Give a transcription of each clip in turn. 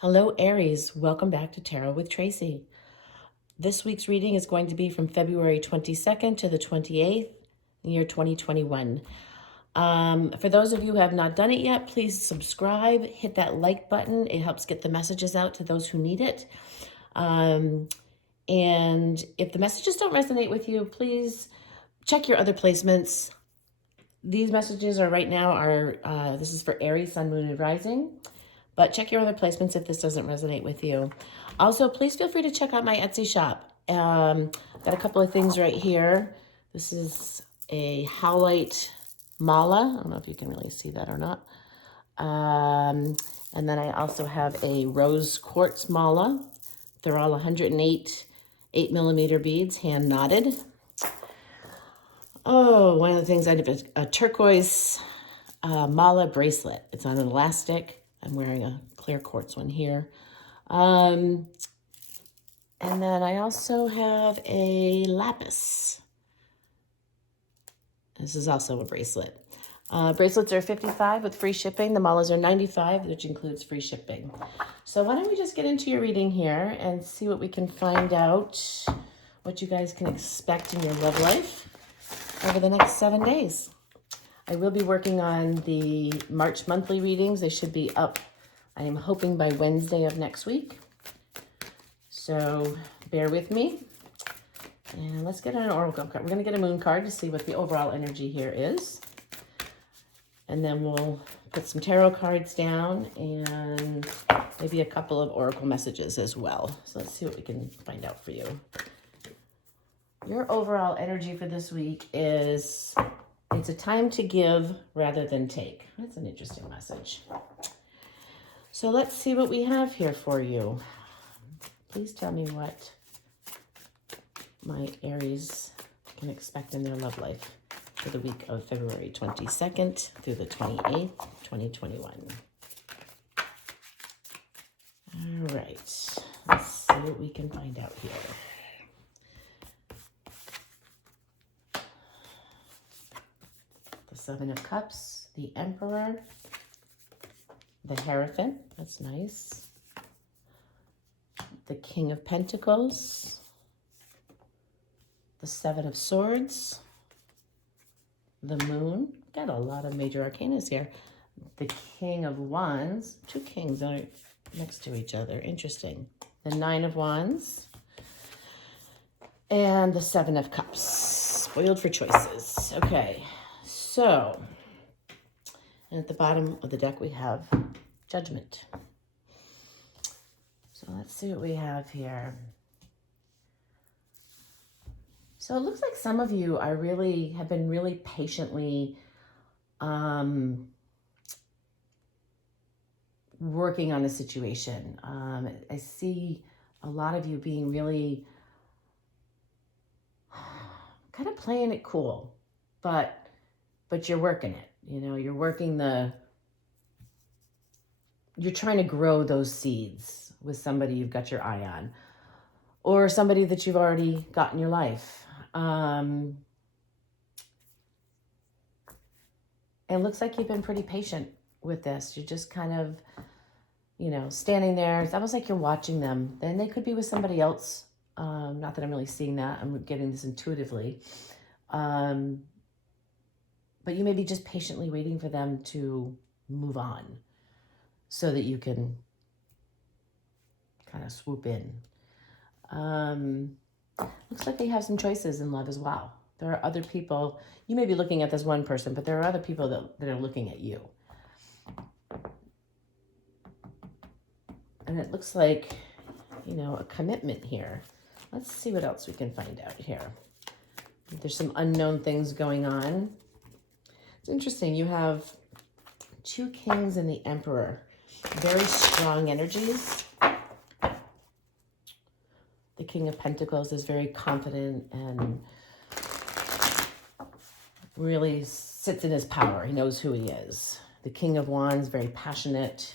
Hello, Aries. Welcome back to Tarot with Tracy. This week's reading is going to be from February 22nd to the 28th, year 2021. For those of you who have not done it yet, please subscribe, hit that like button. It helps get the messages out to those who need it. And if the messages don't resonate with you, please check your other placements. These messages are right now this is for Aries, Sun, Moon, and Rising. But check your other placements if this doesn't resonate with you. Also, please feel free to check out my Etsy shop. Got a couple of things right here. This is a howlite mala. I don't know if you can really see that or not. And then I also have a rose quartz mala. They're all 108 8mm beads, hand knotted. Oh, one of the things I did is a turquoise mala bracelet. It's on an elastic. I'm wearing a clear quartz one here. And then I also have a lapis. This is also a bracelet. Bracelets are $55 with free shipping. The malas are $95, which includes free shipping. So why don't we just get into your reading here and see what we can find out, what you guys can expect in your love life over the next 7 days. I will be working on the March monthly readings. They should be up, I am hoping, by Wednesday of next week. So bear with me. And let's get an oracle card. We're going to get a moon card to see what the overall energy here is. And then we'll put some tarot cards down and maybe a couple of oracle messages as well. So let's see what we can find out for you. Your overall energy for this week is... it's a time to give rather than take. That's an interesting message. So let's see what we have here for you. Please tell me what my Aries can expect in their love life for the week of February 22nd through the 28th, 2021. All right, let's see what we can find out here. Seven of Cups, the Emperor, the Hierophant, that's nice, the King of Pentacles, the Seven of Swords, the Moon, got a lot of major arcanas here, the King of Wands, two kings are next to each other, interesting, the Nine of Wands, and the Seven of Cups, spoiled for choices. Okay. So, and at the bottom of the deck, we have Judgment. So let's see what we have here. So it looks like some of you are have been really patiently working on a situation. I see a lot of you being really kind of playing it cool, but you're working it, you know, you're trying to grow those seeds with somebody you've got your eye on or somebody that you've already got in your life. It looks like you've been pretty patient with this. You're just kind of, you know, standing there. It's almost like you're watching them. Then they could be with somebody else. Not that I'm really seeing that. I'm getting this intuitively. But you may be just patiently waiting for them to move on so that you can kind of swoop in. Looks like they have some choices in love as well. There are other people, you may be looking at this one person, but there are other people that are looking at you. And it looks like, you know, a commitment here. Let's see what else we can find out here. There's some unknown things going on. It's interesting. You have two kings and the Emperor. Very strong energies. The King of Pentacles is very confident and really sits in his power. He knows who he is. The King of Wands, very passionate.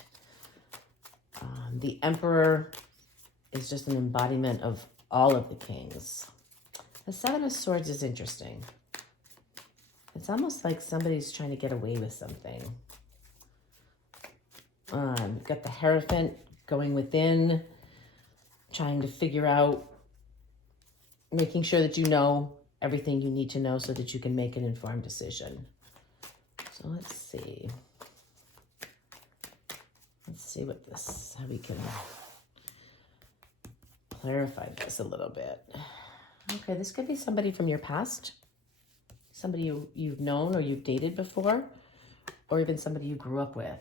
The Emperor is just an embodiment of all of the kings. The Seven of Swords is interesting. It's almost like somebody's trying to get away with something. Got the Hierophant going within, trying to figure out, making sure that you know everything you need to know so that you can make an informed decision. So let's see. Let's see how we can clarify this a little bit. Okay, this could be somebody from your past, somebody you've known or you've dated before, or even somebody you grew up with.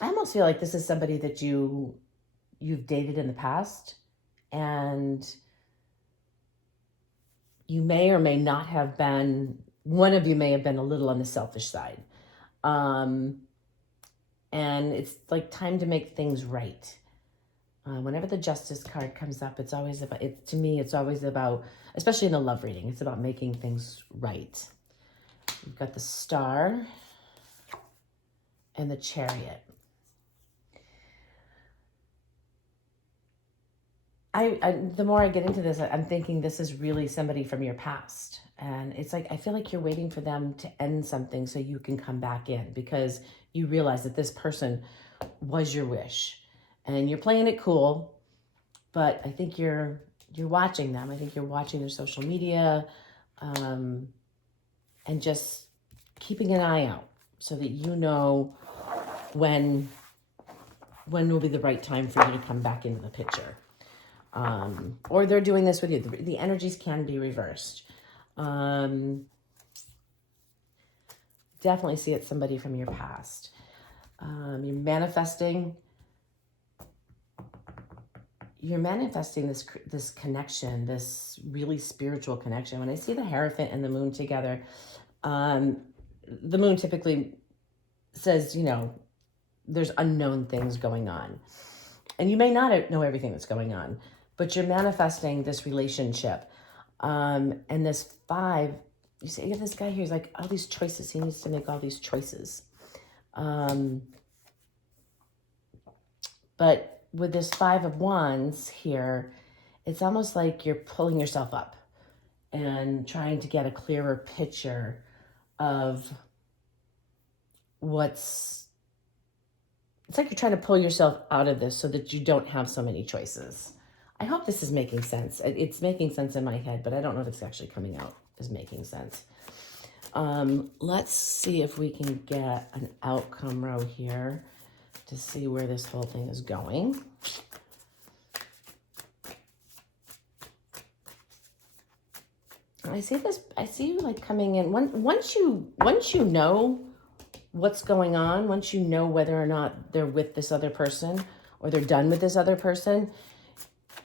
I almost feel like this is somebody that you've dated in the past, and you may or may not have been, one of you may have been a little on the selfish side. And it's like time to make things right. Whenever the Justice card comes up, it's always about, to me, it's always about, especially in a love reading, it's about making things right. You've got the Star and the Chariot. The more I get into this, I'm thinking this is really somebody from your past. And it's like, I feel like you're waiting for them to end something so you can come back in, because you realize that this person was your wish. And you're playing it cool, but I think you're watching them. I think you're watching their social media, and just keeping an eye out so that you know when will be the right time for you to come back into the picture. Or they're doing this with you. The energies can be reversed. Definitely see it somebody from your past. You're manifesting this connection, this really spiritual connection. When I see the Hierophant and the Moon together, the Moon typically says, there's unknown things going on. And you may not know everything that's going on, but you're manifesting this relationship. And this 5, you see, this guy here is like all these choices. He needs to make all these choices. But with this 5 of Wands here, it's almost like you're pulling yourself up and trying to get a clearer picture of it's like you're trying to pull yourself out of this so that you don't have so many choices. I hope this is making sense. It's making sense in my head, but I don't know if it's actually coming out as making sense. Let's see if we can get an outcome row here to see where this whole thing is going. I see you like coming in. Once you know what's going on, once you know whether or not they're with this other person or they're done with this other person,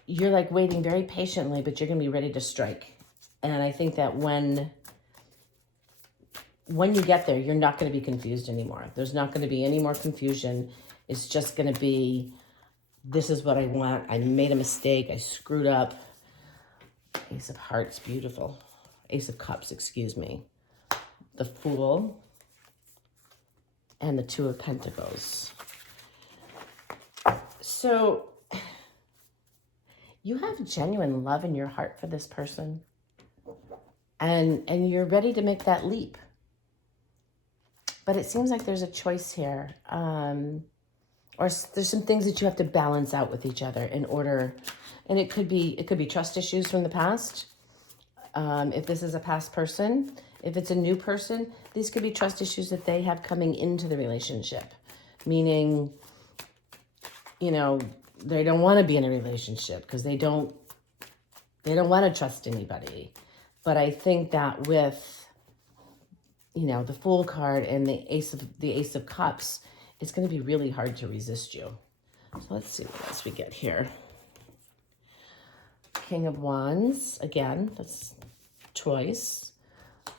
you're like waiting very patiently, but you're going to be ready to strike. And I think that when you get there, you're not going to be confused anymore. There's not going to be any more confusion. It's just going to be, this is what I want. I made a mistake. I screwed up. Ace of Hearts, beautiful. Ace of Cups, excuse me. The Fool. And the 2 of Pentacles. So you have genuine love in your heart for this person. And you're ready to make that leap. But it seems like there's a choice here. Or there's some things that you have to balance out with each other in order. And it could be trust issues from the past. If this is a past person, if it's a new person, these could be trust issues that they have coming into the relationship. Meaning, they don't want to be in a relationship because they don't want to trust anybody. But I think that with, the Fool card and the Ace of Cups, it's going to be really hard to resist you. So let's see what else we get here. King of Wands, again, that's choice.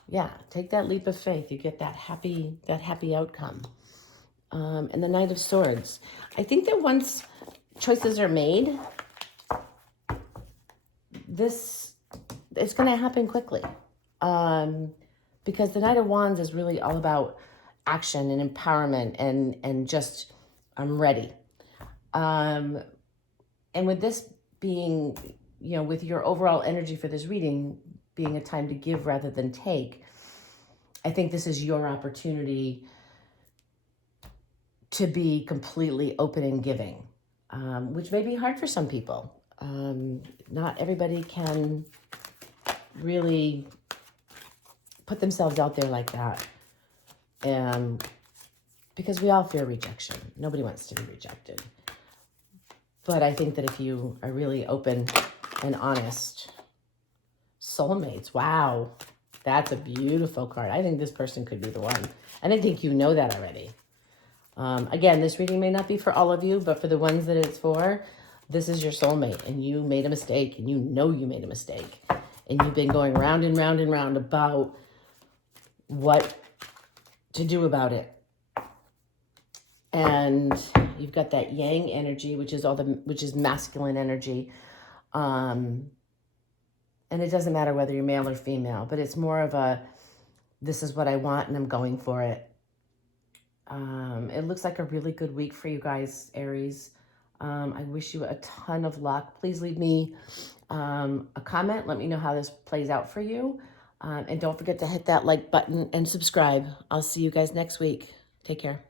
Yeah, take that leap of faith. You get that happy outcome. And the Knight of Swords. I think that once choices are made, it's going to happen quickly. Because the Knight of Wands is really all about action and empowerment and just, I'm ready. And with this being, with your overall energy for this reading being a time to give rather than take, I think this is your opportunity to be completely open and giving, which may be hard for some people. Not everybody can really put themselves out there like that. Because we all fear rejection. Nobody wants to be rejected. But I think that if you are really open and honest, soulmates, wow, that's a beautiful card. I think this person could be the one. And I think you know that already. Again, this reading may not be for all of you, but for the ones that it's for, this is your soulmate, and you made a mistake, and you know you made a mistake. And you've been going round and round and round about what to do about it. And you've got that yang energy, which is masculine energy. And it doesn't matter whether you're male or female, but it's more of a, this is what I want and I'm going for it. It looks like a really good week for you guys, Aries. I wish you a ton of luck. Please leave me a comment. Let me know how this plays out for you. And don't forget to hit that like button and subscribe. I'll see you guys next week. Take care.